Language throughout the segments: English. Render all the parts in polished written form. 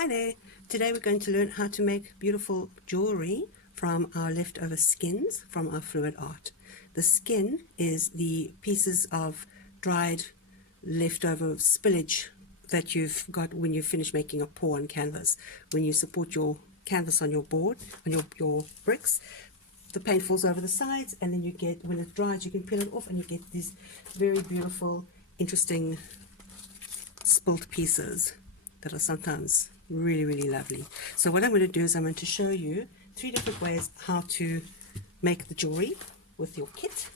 Hi there, today we're going to learn how to make beautiful jewellery from our leftover skins from our fluid art. The skin is the pieces of dried leftover spillage that you've got when you finish making a pour on canvas. When you support your canvas on your board, on your bricks, the paint falls over the sides, and then you get, when it dries, you can peel it off and you get these very beautiful, interesting spilt pieces that are sometimes really lovely. So what I'm going to do is I'm going to show you 3 different ways how to make the jewelry with your kit,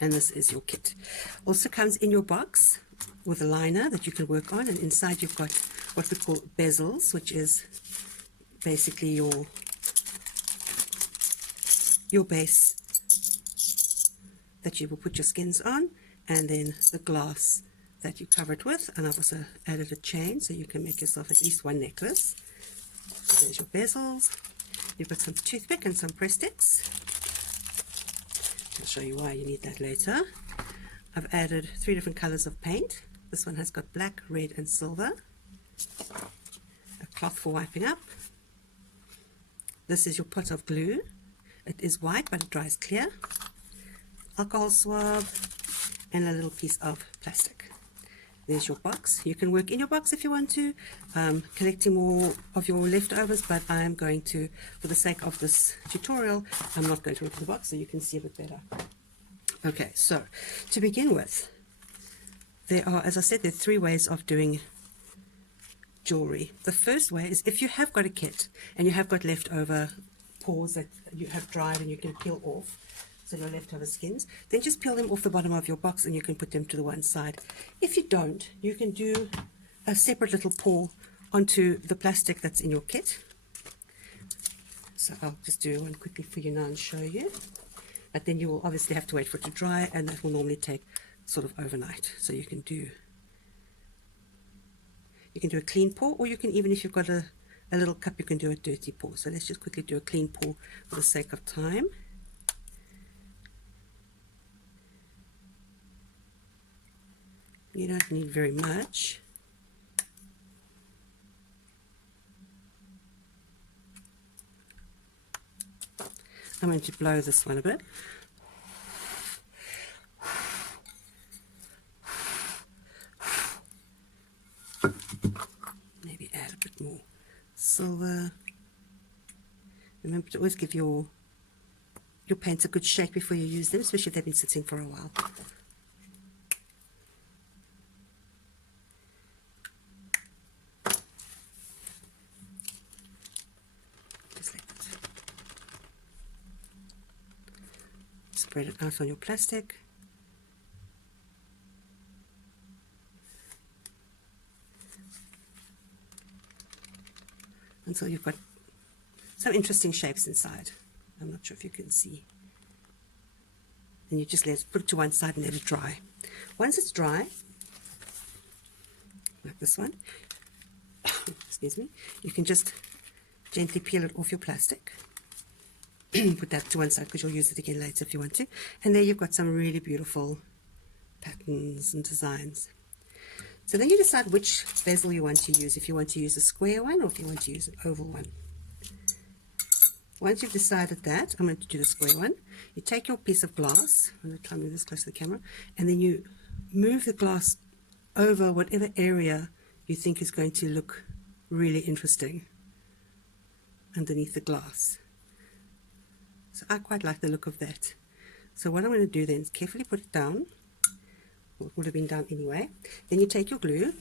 and this is your kit. Also comes in your box with a liner that you can work on, and inside you've got what we call bezels, which is basically your base that you will put your skins on, and then the glass that you cover it with. And I've also added a chain so you can make yourself at least one necklace. There's your bezels. You've got some toothpick and some presticks. I'll show you why you need that later. I've added 3 different colors of paint. This one has got black, red and silver. A cloth for wiping up. This is your pot of glue. It is white but it dries clear. Alcohol swab and a little piece of plastic. There's your box. You can work in your box if you want to, collecting more of your leftovers, but I'm going to, for the sake of this tutorial, I'm not going to work in the box so you can see a bit better. Okay, so to begin with, there are, as I said, there are 3 ways of doing jewelry. The first way is if you have got a kit and you have got leftover pours that you have dried and you can peel off, so your leftover skins, then just peel them off the bottom of your box and you can put them to the one side. If you don't, you can do a separate little pour onto the plastic that's in your kit. So I'll just do one quickly for you now and show you. But then you will obviously have to wait for it to dry, and that will normally take sort of overnight. So you can do a clean pour, or you can, even if you've got a little cup, you can do a dirty pour. So let's just quickly do a clean pour for the sake of time. You don't need very much. I'm going to blow this one a bit. Maybe add a bit more silver. Remember to always give your paints a good shake before you use them, especially if they've been sitting for a while. Spread it out on your plastic. Until you've got some interesting shapes inside. I'm not sure if you can see. And you just put it to one side and let it dry. Once it's dry, like this one, excuse me, you can just gently peel it off your plastic. Put that to one side because you'll use it again later if you want to. And there you've got some really beautiful patterns and designs. So then you decide which bezel you want to use, if you want to use a square one or if you want to use an oval one. Once you've decided that, I'm going to do the square one. You take your piece of glass, I'm going to try and move this close to the camera, and then you move the glass over whatever area you think is going to look really interesting underneath the glass. So I quite like the look of that. So what I'm going to do then is carefully put it down. Well, it would have been done anyway. Then you take your glue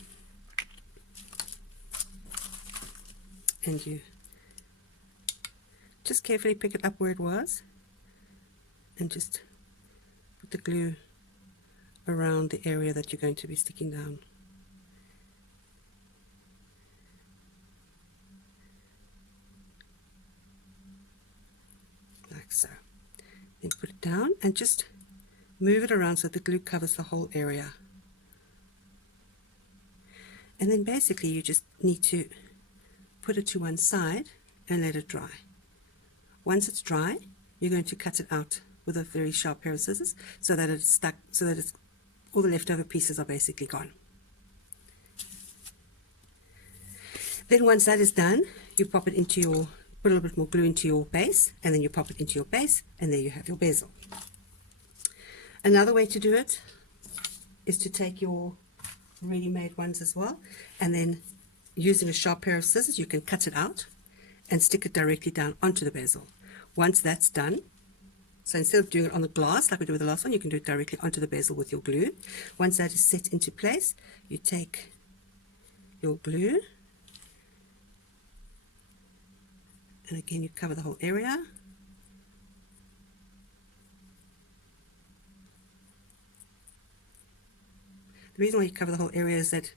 and you just carefully pick it up where it was and just put the glue around the area that you're going to be sticking down. Like so. Then put it down and just move it around so the glue covers the whole area. And then basically you just need to put it to one side and let it dry. Once it's dry, you're going to cut it out with a very sharp pair of scissors so that it's stuck, so that all the leftover pieces are basically gone. Then once that is done, you pop it into your, put a little bit more glue into your base, and then you pop it into your base, and there you have your bezel. Another way to do it is to take your ready-made ones as well, and then using a sharp pair of scissors, you can cut it out and stick it directly down onto the bezel. Once that's done, so instead of doing it on the glass like we did with the last one, you can do it directly onto the bezel with your glue. Once that is set into place, you take your glue, and again you cover the whole area. The reason why you cover the whole area is that,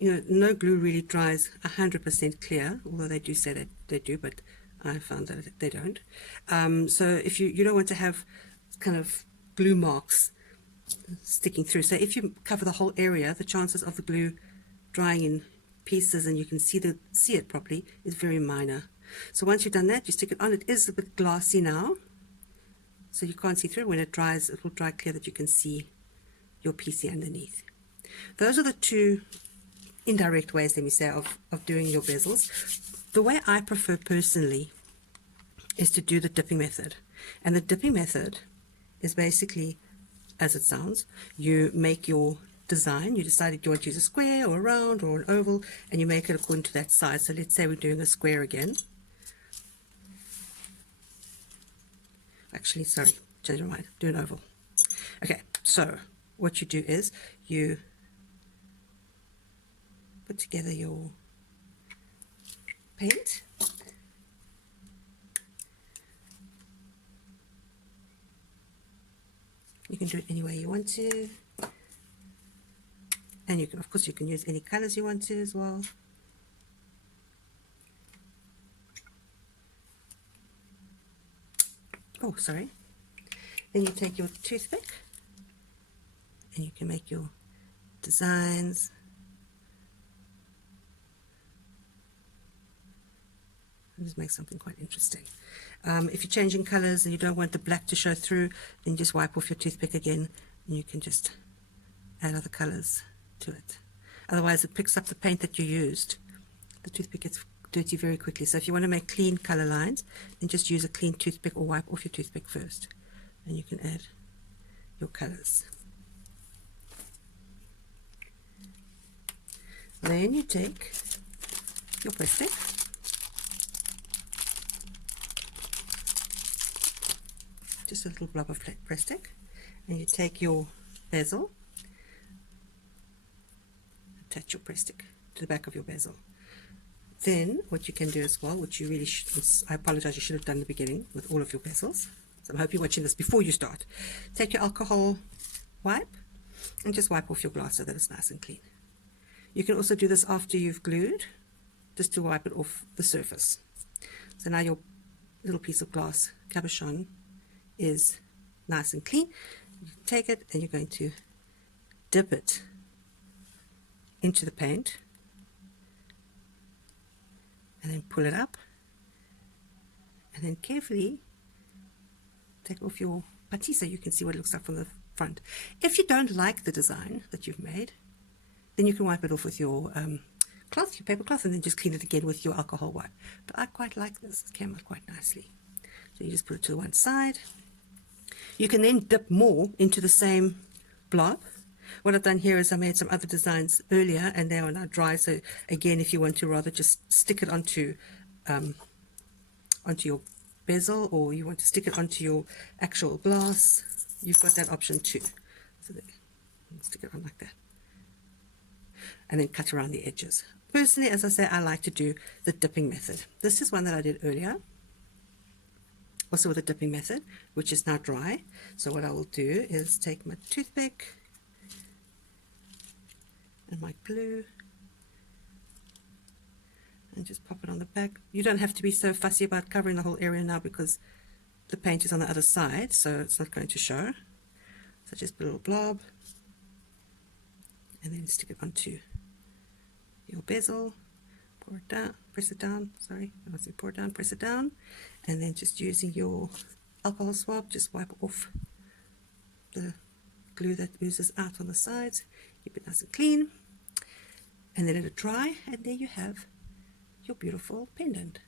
you know, no glue really dries 100% clear, although they do say that they do, but I found that they don't. So if you don't want to have kind of glue marks sticking through. So if you cover the whole area, the chances of the glue drying in pieces and you can see it properly is very minor. So once you've done that, you stick it on. It is a bit glassy now, so you can't see through it. When it dries, it will dry clear that you can see your piece underneath. Those are the two indirect ways, let me say, of doing your bezels. The way I prefer personally is to do the dipping method. And the dipping method is basically, as it sounds, you make your design. You decide if you want to use a square or a round or an oval, and you make it according to that size. So let's say we're doing a square again. Actually, sorry, change my mind, do an oval. Okay, so what you do is you put together your paint. You can do it any way you want to, and you can, of course, you can use any colors you want to as well. Oh, sorry. Then you take your toothpick and you can make your designs. Just make something quite interesting. If you're changing colors and you don't want the black to show through, then just wipe off your toothpick again and you can just add other colors to it. Otherwise it picks up the paint that you used. The toothpick gets dirty very quickly. So if you want to make clean color lines, then just use a clean toothpick or wipe off your toothpick first. And you can add your colors. Then you take your prestick, just a little blob of prestick, and you take your bezel, attach your prestick to the back of your bezel. Then what you can do as well, which you really should, I apologize, you should have done in the beginning with all of your bezels, so I hope you're watching this before you start. Take your alcohol wipe and just wipe off your glass so that it's nice and clean. You can also do this after you've glued, just to wipe it off the surface. So now your little piece of glass cabochon is nice and clean. You take it and you're going to dip it into the paint and then pull it up and then carefully take off your putty so you can see what it looks like from the front. If you don't like the design that you've made, then you can wipe it off with your cloth, your paper cloth, and then just clean it again with your alcohol wipe. But I quite like this. It came out quite nicely. So you just put it to one side. You can then dip more into the same blob. What I've done here is I made some other designs earlier and they are now dry. So again, if you want to rather just stick it onto your bezel, or you want to stick it onto your actual glass, you've got that option too. So there, stick it on like that. And then cut around the edges. Personally, as I say, I like to do the dipping method. This is one that I did earlier, also with the dipping method, which is now dry. So what I will do is take my toothpick and my glue and just pop it on the back. You don't have to be so fussy about covering the whole area now because the paint is on the other side, so it's not going to show. So just put a little blob and then stick it onto your bezel, pour it down, press it down, sorry, I want to say pour it down, press it down, and then just using your alcohol swab, just wipe off the glue that oozes out on the sides, keep it nice and clean, and then let it dry, and there you have your beautiful pendant.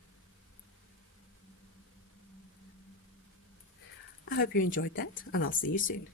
I hope you enjoyed that, and I'll see you soon.